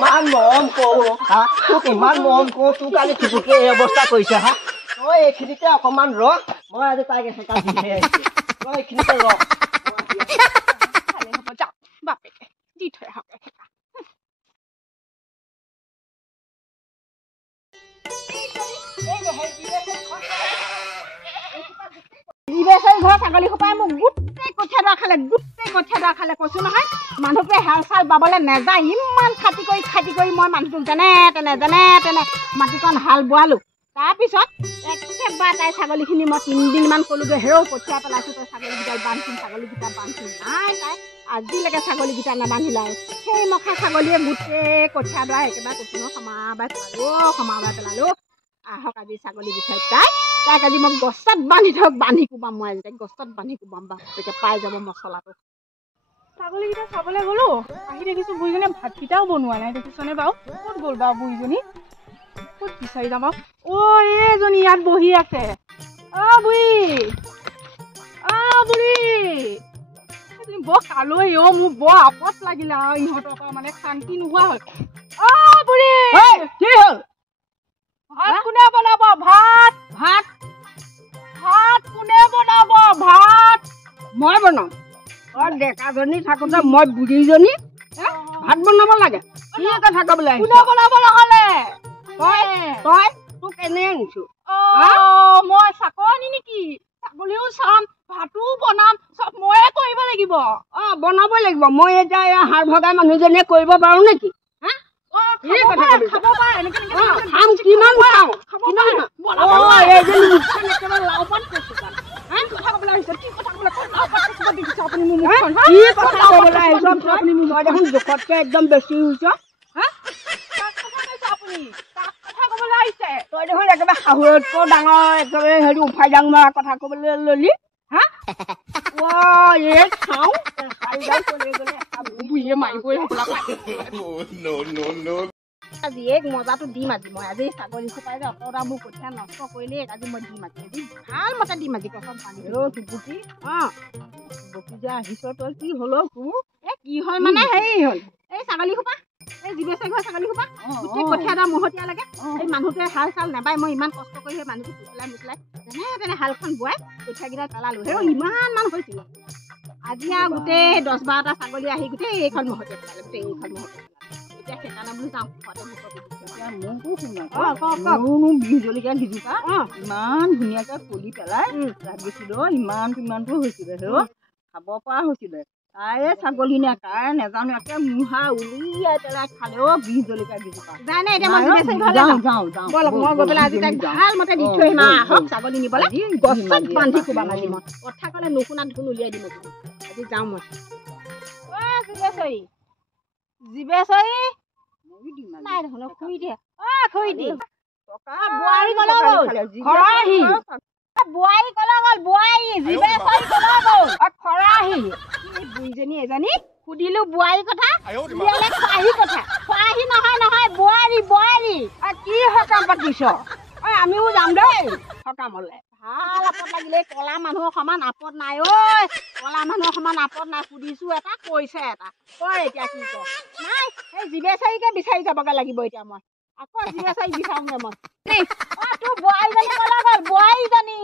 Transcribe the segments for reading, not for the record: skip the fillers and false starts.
ইমান মৰম কৰো হা তোক ইমান মৰম কৰো তোক কালি ঠিকুকে এই অৱস্থা কৰিছে হা তই এইখিনিতে অকণমান ৰ মই আজি তাইক এসেকা দিহে আহিছোঁ তই এইখিনিতে ৰ ভালে হ'ব যাওক বাপেকে দি থৈ আহক এসেকা ঘৰ ছাগলী সোপাই মোক গোটেই কঠীয়া দৰা খালে কৈছো নহয় মানুহটোৱে হাল চাল বাবলৈ নেযায় ইমান খাটি কৰি মই মানুহটোক যেনে তেনে মাটিকণ হাল বোৱালো তাৰপিছত একেবাৰে তাই ছাগলীখিনি মই 3 দিনমান ক'লোগৈ হেৰৌ কঠীয়া পেলাইছোঁ তই ছাগলীকেইটা বান্ধিম নাই তাই আজিলৈকে ছাগলীকেইটা নাবান্ধিলে আৰু সেই মখা ছাগলীয়ে গোটেই কঠীয়া দৰা একেবাৰে কৈছো ন সমাবাই পেলালো আহক আজি ছাগলী বিচাৰি তাইক আজি মই গছত বান্ধি কোবাম মই আজি তাইক গছত বান্ধি কোবাম বাপেকে পাই যাব মছলাটো ছাগলীকেইটা চাবলৈ গ'লো আহি দেখিছোঁ বুঢ়ীজনীয়ে ভাতকেইটাও বনোৱা নাই দেখিছনে বাৰু ক'ত গ'ল বাৰু বুঢ়ীজনী ক'ত বিচাৰি যাম অ' এইজনী ইয়াত বহি আছে বুঢ়ী বৰ কালৈ মোৰ বৰ আপত লাগিলে আৰু ইহঁতৰ পৰা মানে শান্তি নোহোৱা হ'ল বুঢ়ী কি হ'ল ভাত কোনে বনাব ভাত কোনে বনাব ভাত মই বনাম তই ডেকাজনী থাকোঁতে মই বুঢ়ীজনী ভাত বনাব লাগে কি কথা ক'বলৈ কোনে বনাব নহ'লে তই তোক এনেই আনিছোঁ মই চাকৰি নেকি ছাগলীও চাম ভাতো বনাম চব ময়ে কৰিব লাগিব বনাবই লাগিব মই এতিয়া হাড় ভগা মানুহজনীয়ে কৰিব পাৰোঁ নেকি জোখতকে একদম বেছি হৈছ তই দেখোন একেবাৰে শাহুৰতকৈ ডাঙৰ একেবাৰে হেৰি উফাই ডাং মৰা কথা ক'বলৈ ললি হা খাওঁ আজি এক মজাটো দিম আজি মই আজি ছাগলী সোপাই যে অতটা মোৰ কঠীয়া নষ্ট কৰিলে আজি মই দিম আজি ভাল মতে দিম আজি কচম পানী চুপুকি বকি যে আহিছ তই কি হ'ল তোৰ কি হ'ল মানে হেৰি হ'ল এই ছাগলী সোপা এই জীৱেশ্বৰী ঘৰ ছাগলী সোপা গোটেই কঠীয়া দৰা মহতীয়া লাগে এই মানুহটোৱে হাল চাল নাবাই মই ইমান কষ্ট কৰি সেই মানুহটো মুচলাই তেনে হালখন বোৱাই কঠীয়াকেইটা পেলালো হেৰৌ ইমান মান হৈছিলে আজি আৰু গোটেই 10-12টা ছাগলী আহি গোটেই এইখন মহতীয়া পেলালে গোটেই এইখন মহতীয়া এতিয়া সেইকাৰণে বুলি যাওঁ বিহু জলকীয়া সিজোপা ইমান ধুনীয়াকৈ ফুলি পেলাই লাগিছিল ইমানটো হৈছিলে হেৰৌ খাব পৰা হৈছিলে তাই ছাগলী নে তাই নেজানো একে মুহা উলিয়াই পেলাই খালে বিহু জলকীয়া সিজোপা ভাল মতে দি থৈ আহিম আহক ছাগলী নিবলৈ গছত বান্ধি কোবাম আজি মই কথা ক'লে নুশুনা ধুন উলিয়াই দিম আজি যাওঁ মই জীৱেশ্বৰী নাই দেখোন খুই দিয়ে বোৱাৰী কলৈ গ'ল বোৱাৰী কলৈ গ'ল বোৱাৰী জীৱেশ্বৰী কলৈ গ'ল খৰাহি বুঢ়ীজনী এজনী সুধিলো বোৱাৰী কথা খৰাহি নহয় বোৱাৰী কি সকাম পাতিছ আমিও যাম দেই সকামলৈ ভাল আপত লাগিলে কলা মানুহৰ সমান আপত নাই কলা মানুহৰ সমান আপত নাই সুধিছো এটা কৈছে এটা কয় এতিয়া কি ক নাই সেই জীৱেশ্বৰীকে বিচাৰি যাবগে লাগিব এতিয়া মই আকৌ জীৱেশ্বৰী বিচাৰোঁগে মই তোৰ বোৱাৰীজনী কলৈ গ'ল বোৱাৰীজনী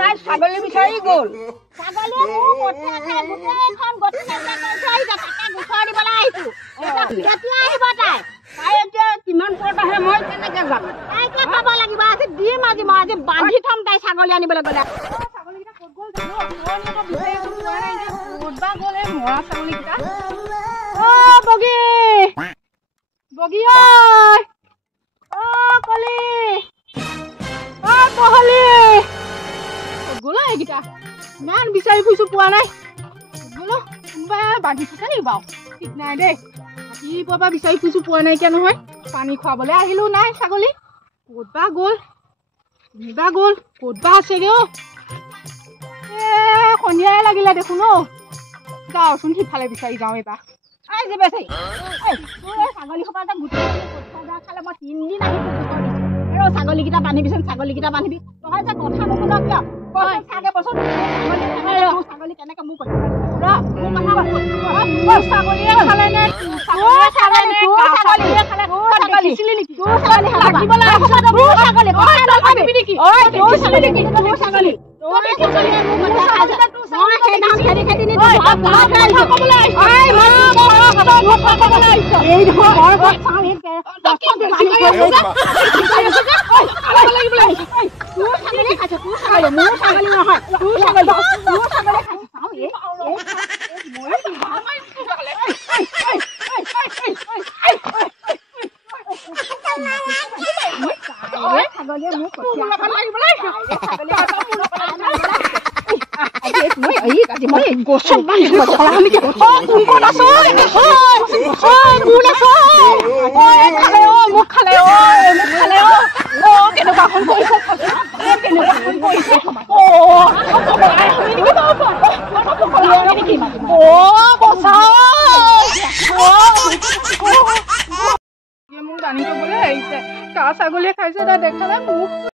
তাই ছাগলী বিচাৰি গ'ল ছাগলী গোটেইখন গোটেই গুচৰ দিবলৈ আহিছো কেতিয়া আহিব তাই এতিয়া কিমান পৰত আহে মই কেনেকে যাম তাইকে পাব লাগিব আজি দিম আজি মই আজি বান্ধি থম তাই ছাগলী আনিবলৈ গ'লে ছাগলীকেইটা ক'ত গ'ল জানো মৰা ছাগলীকেইটা বগী কলি কহলি গ'লা এইকেইটা ইমান বিচাৰি ফুৰিছো পোৱা নাই বোলো কোনোবা বান্ধি থৈছে নেকি বাৰু ঠিক নাই দেই ৰাতিপুৱাৰ পৰা বিচাৰি ফুৰিছো পোৱা নাইকিয়া নহয় পানী খুৱাবলৈ আহিলো নাই ছাগলী ক'তবা গ'ল ক'তবা আছেগে সন্ধিয়াই লাগিলে দেখোন যাওঁচোন সিফালে বিচাৰি যাওঁ এইবাৰ জীৱেশ্বৰী ছাগলী সোপা যে গোটেই কঠীয়া খালে মই 3 দিন আহি ছাগলীকেইটা বান্ধিবিচোন ছাগলীকেইটা বান্ধিবি তই যে কথা নুশুন কিয় ছাগলী কেনেকে মোৰ কথা ছাগলীয়ে খালে নে ছাগলীয়ে খালে দেখিছিলি নেকি লাগিবলৈ ছাগলী নেকি ছাগলী ছাগলীয়ে খাইছে দেখা নাই মোক